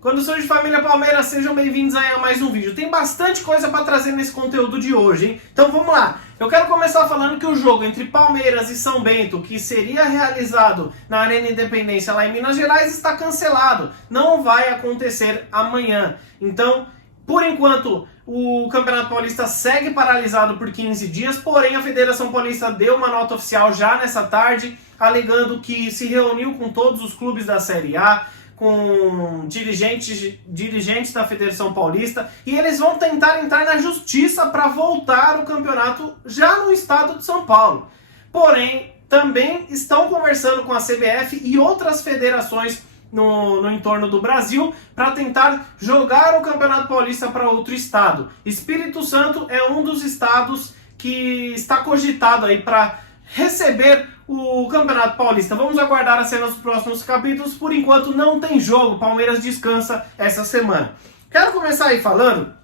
Quando surge família Palmeiras, sejam bem-vindos aí a mais um vídeo. Tem bastante coisa para trazer nesse conteúdo de hoje, hein? Então vamos lá. Eu quero começar falando que o jogo entre Palmeiras e São Bento, que seria realizado na Arena Independência lá em Minas Gerais, está cancelado. Não vai acontecer amanhã. Então, por enquanto, o Campeonato Paulista segue paralisado por 15 dias, porém a Federação Paulista deu uma nota oficial já nessa tarde, alegando que se reuniu com todos os clubes da Série A, com dirigentes da Federação Paulista, e eles vão tentar entrar na justiça para voltar o campeonato já no estado de São Paulo. Porém, também estão conversando com a CBF e outras federações no entorno do Brasil para tentar jogar o Campeonato Paulista para outro estado. Espírito Santo é um dos estados que está cogitado aí para receber o Campeonato Paulista. Vamos aguardar as cenas dos próximos capítulos. Por enquanto não tem jogo, Palmeiras descansa essa semana. Quero começar aí falando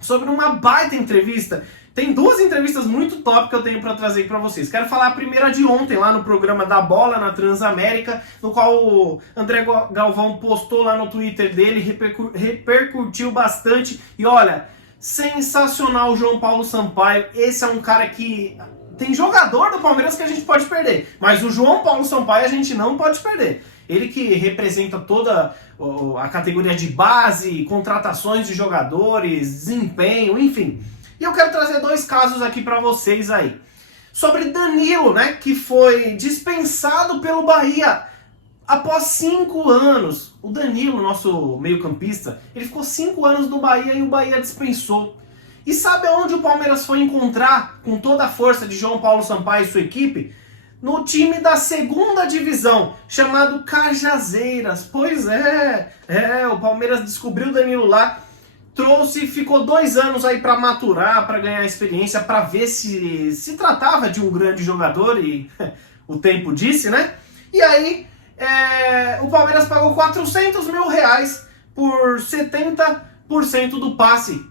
sobre uma baita entrevista. Tem duas entrevistas muito top que eu tenho para trazer para vocês. Quero falar a primeira de ontem, lá no programa da Bola, na Transamérica, no qual o André Galvão postou lá no Twitter dele, repercutiu bastante. E olha, sensacional o João Paulo Sampaio. Esse é um cara que... Tem jogador do Palmeiras que a gente pode perder, mas o João Paulo Sampaio a gente não pode perder. Ele que representa toda a categoria de base, contratações de jogadores, desempenho, enfim. E eu quero trazer dois casos aqui para vocês aí. Sobre Danilo, né, que foi dispensado pelo Bahia após 5 anos. O Danilo, nosso meio-campista, ele ficou 5 anos no Bahia e o Bahia dispensou. E sabe aonde o Palmeiras foi encontrar com toda a força de João Paulo Sampaio e sua equipe? No time da segunda divisão, chamado Cajazeiras. Pois é, o Palmeiras descobriu o Danilo lá, trouxe, ficou 2 anos aí para maturar, para ganhar experiência, para ver se tratava de um grande jogador, e o tempo disse, né? E aí, o Palmeiras pagou R$400 mil por 70% do passe,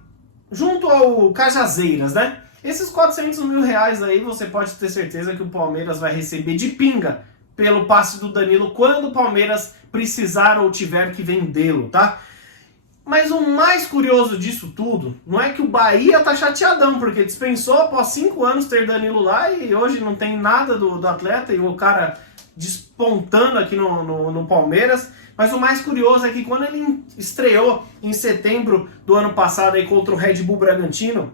junto ao Cajazeiras, né? Esses R$400 mil aí você pode ter certeza que o Palmeiras vai receber de pinga pelo passe do Danilo quando o Palmeiras precisar ou tiver que vendê-lo, tá? Mas o mais curioso disso tudo não é que o Bahia tá chateadão, porque dispensou após 5 anos ter Danilo lá e hoje não tem nada do atleta e o cara despontando aqui no Palmeiras. Mas o mais curioso é que quando ele estreou em setembro do ano passado aí contra o Red Bull Bragantino,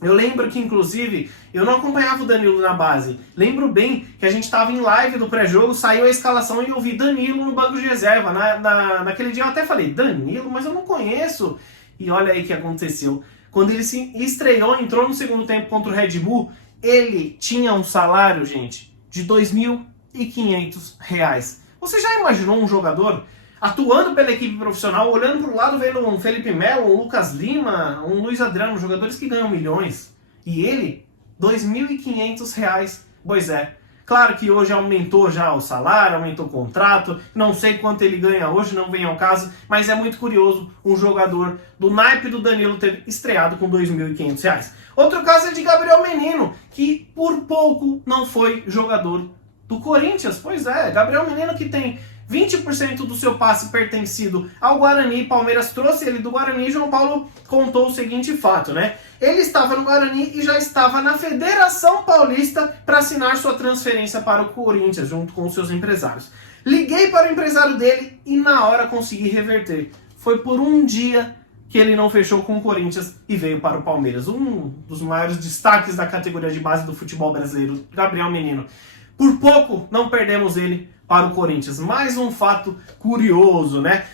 eu lembro que, inclusive, eu não acompanhava o Danilo na base. Lembro bem que a gente estava em live do pré-jogo, saiu a escalação e eu vi Danilo no banco de reserva. Naquele dia eu até falei, Danilo, mas eu não conheço. E olha aí o que aconteceu. Quando ele se estreou, entrou no segundo tempo contra o Red Bull, ele tinha um salário, gente, de R$2.500. Você já imaginou um jogador atuando pela equipe profissional, olhando para o lado, vendo um Felipe Melo, um Lucas Lima, um Luiz Adriano, jogadores que ganham milhões, e ele, R$2.500? Pois é, claro que hoje aumentou já o salário, aumentou o contrato, não sei quanto ele ganha hoje, não vem ao caso, mas é muito curioso um jogador do naipe do Danilo ter estreado com R$2.500. Outro caso é de Gabriel Menino, que por pouco não foi jogador do Corinthians. Pois é, Gabriel Menino que tem 20% do seu passe pertencido ao Guarani, Palmeiras trouxe ele do Guarani e João Paulo contou o seguinte fato, né? Ele estava no Guarani e já estava na Federação Paulista para assinar sua transferência para o Corinthians, junto com os seus empresários. Liguei para o empresário dele e na hora consegui reverter. Foi por um dia que ele não fechou com o Corinthians e veio para o Palmeiras. Um dos maiores destaques da categoria de base do futebol brasileiro, Gabriel Menino. Por pouco não perdemos ele para o Corinthians. Mais um fato curioso, né?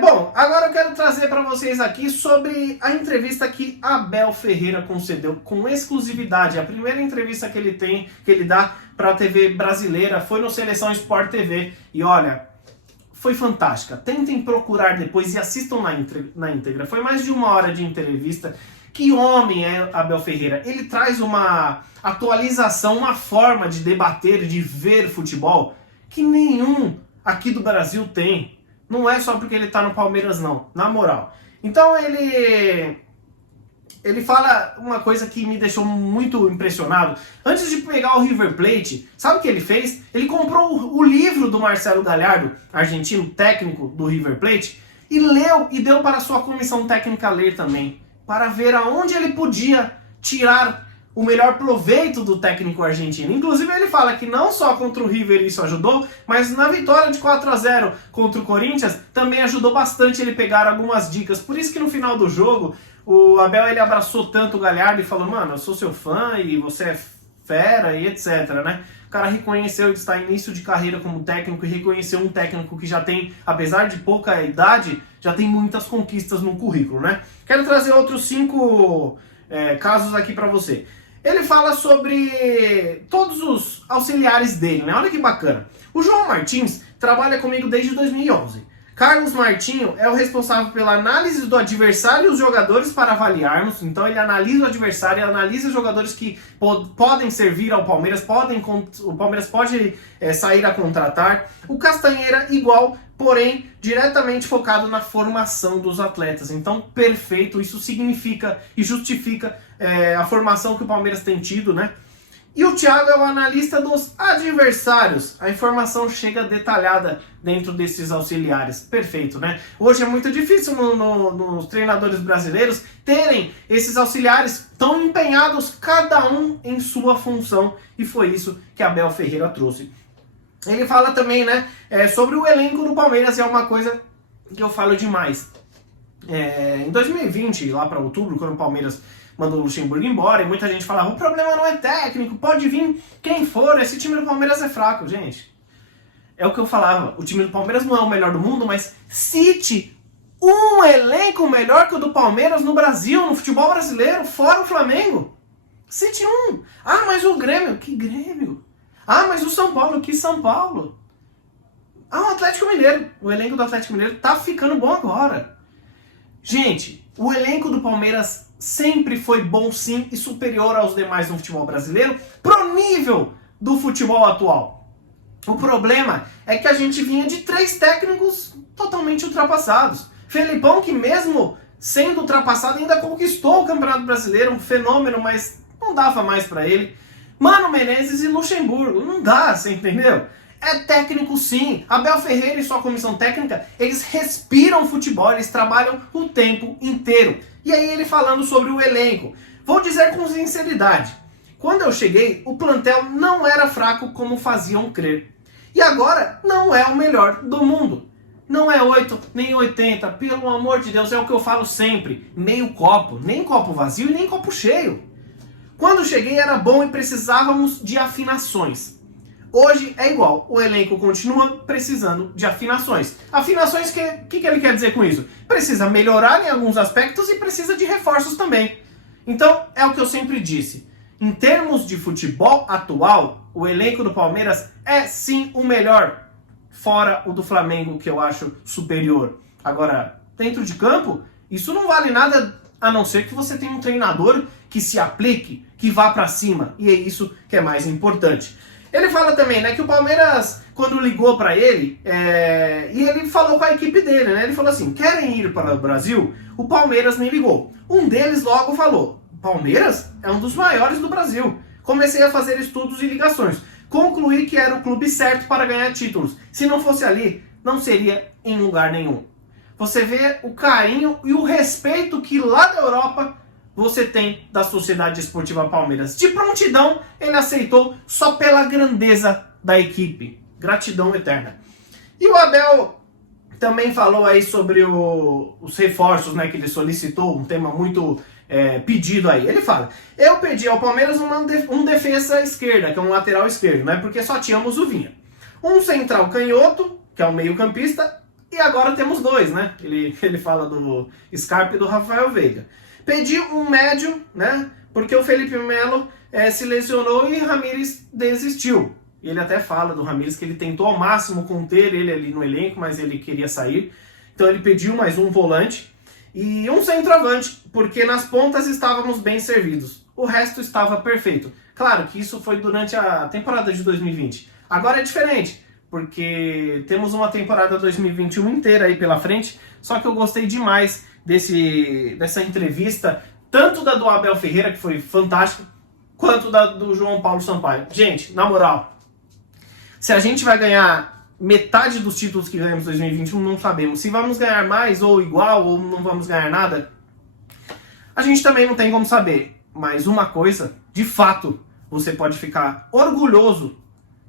Bom, agora eu quero trazer para vocês aqui sobre a entrevista que Abel Ferreira concedeu com exclusividade. A primeira entrevista que ele dá para a TV brasileira foi no Seleção Sport TV. E olha, foi fantástica. Tentem procurar depois e assistam na íntegra. Foi mais de 1 hora de entrevista. Que homem é Abel Ferreira? Ele traz uma atualização, uma forma de debater, de ver futebol que nenhum aqui do Brasil tem. Não é só porque ele tá no Palmeiras, não. Na moral. Então ele fala uma coisa que me deixou muito impressionado. Antes de pegar o River Plate, sabe o que ele fez? Ele comprou o livro do Marcelo Gallardo, argentino, técnico do River Plate, e leu e deu para a sua comissão técnica ler também, para ver aonde ele podia tirar o melhor proveito do técnico argentino. Inclusive ele fala que não só contra o River isso ajudou, mas na vitória de 4-0 contra o Corinthians também ajudou bastante ele pegar algumas dicas. Por isso que no final do jogo o Abel ele abraçou tanto o Galhardo e falou: mano, eu sou seu fã e você é fera e etc, né? O cara reconheceu que está em início de carreira como técnico e reconheceu um técnico que já tem, apesar de pouca idade, já tem muitas conquistas no currículo, né? Quero trazer outros 5 casos aqui para você. Ele fala sobre todos os auxiliares dele, né? Olha que bacana. O João Martins trabalha comigo desde 2011. Carlos Martinho é o responsável pela análise do adversário e os jogadores para avaliarmos. Então ele analisa o adversário, analisa os jogadores que podem servir ao Palmeiras, o Palmeiras pode sair a contratar. O Castanheira igual, porém diretamente focado na formação dos atletas. Então perfeito, isso significa e justifica a formação que o Palmeiras tem tido, né? E o Thiago é o analista dos adversários. A informação chega detalhada dentro desses auxiliares. Perfeito, né? Hoje é muito difícil nos treinadores brasileiros terem esses auxiliares tão empenhados, cada um em sua função. E foi isso que Abel Ferreira trouxe. Ele fala também, né, sobre o elenco do Palmeiras. É uma coisa que eu falo demais. Em 2020, lá para outubro, quando o Palmeiras mandou o Luxemburgo embora, e muita gente falava: o problema não é técnico, pode vir quem for, esse time do Palmeiras é fraco. Gente, é o que eu falava, o time do Palmeiras não é o melhor do mundo, mas cite um elenco melhor que o do Palmeiras no Brasil, no futebol brasileiro, fora o Flamengo. Cite um. Ah, mas o Grêmio, que Grêmio? Ah, mas o São Paulo, que São Paulo? Ah, o Atlético Mineiro, o elenco do Atlético Mineiro tá ficando bom agora. Gente, o elenco do Palmeiras sempre foi bom sim e superior aos demais no futebol brasileiro pro nível do futebol atual. O problema é que a gente vinha de 3 técnicos totalmente ultrapassados. Felipão, que mesmo sendo ultrapassado ainda conquistou o Campeonato Brasileiro, um fenômeno, mas não dava mais para ele. Mano Menezes e Luxemburgo, não dá, você entendeu? É técnico sim. Abel Ferreira e sua comissão técnica, eles respiram futebol, eles trabalham o tempo inteiro. E aí ele falando sobre o elenco. Vou dizer com sinceridade, quando eu cheguei, o plantel não era fraco como faziam crer. E agora não é o melhor do mundo. Não é 8, nem 80, pelo amor de Deus, é o que eu falo sempre. Meio copo, nem copo vazio e nem copo cheio. Quando cheguei era bom e precisávamos de afinações. Hoje é igual, o elenco continua precisando de afinações. Afinações, o que ele quer dizer com isso? Precisa melhorar em alguns aspectos e precisa de reforços também. Então, é o que eu sempre disse. Em termos de futebol atual, o elenco do Palmeiras é sim o melhor, fora o do Flamengo, que eu acho superior. Agora, dentro de campo, isso não vale nada a não ser que você tenha um treinador que se aplique, que vá pra cima. E é isso que é mais importante. Ele fala também, né, que o Palmeiras, quando ligou para ele, e ele falou com a equipe dele, né, ele falou assim: querem ir para o Brasil? O Palmeiras me ligou. Um deles logo falou: Palmeiras é um dos maiores do Brasil. Comecei a fazer estudos e ligações. Concluí que era o clube certo para ganhar títulos. Se não fosse ali, não seria em lugar nenhum. Você vê o carinho e o respeito que lá da Europa você tem da Sociedade Esportiva Palmeiras. De prontidão, ele aceitou só pela grandeza da equipe. Gratidão eterna. E o Abel também falou aí sobre os reforços, né, que ele solicitou, um tema muito pedido aí. Ele fala: eu pedi ao Palmeiras um defesa esquerda, que é um lateral esquerdo, né, porque só tínhamos o Vinha. Um central canhoto, que é um meio campista, e agora temos 2, né? Ele fala do Scarpa e do Rafael Veiga. Pedi um médio, né? Porque o Felipe Melo se lesionou e Ramires desistiu. Ele até fala do Ramires que ele tentou ao máximo conter ele ali no elenco, mas ele queria sair. Então ele pediu mais um volante e um centroavante, porque nas pontas estávamos bem servidos. O resto estava perfeito. Claro que isso foi durante a temporada de 2020. Agora é diferente, porque temos uma temporada 2021 inteira aí pela frente, só que eu gostei demais dessa entrevista, tanto da do Abel Ferreira, que foi fantástica, quanto da do João Paulo Sampaio. Gente, na moral, se a gente vai ganhar metade dos títulos que ganhamos em 2021, não sabemos. Se vamos ganhar mais, ou igual, ou não vamos ganhar nada, a gente também não tem como saber. Mas uma coisa, de fato, você pode ficar orgulhoso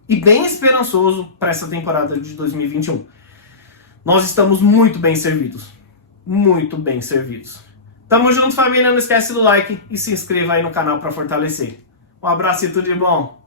e bem esperançoso para essa temporada de 2021. Nós estamos muito bem servidos. Muito bem servidos. Tamo junto, família. Não esquece do like e se inscreva aí no canal para fortalecer. Um abraço e tudo de bom.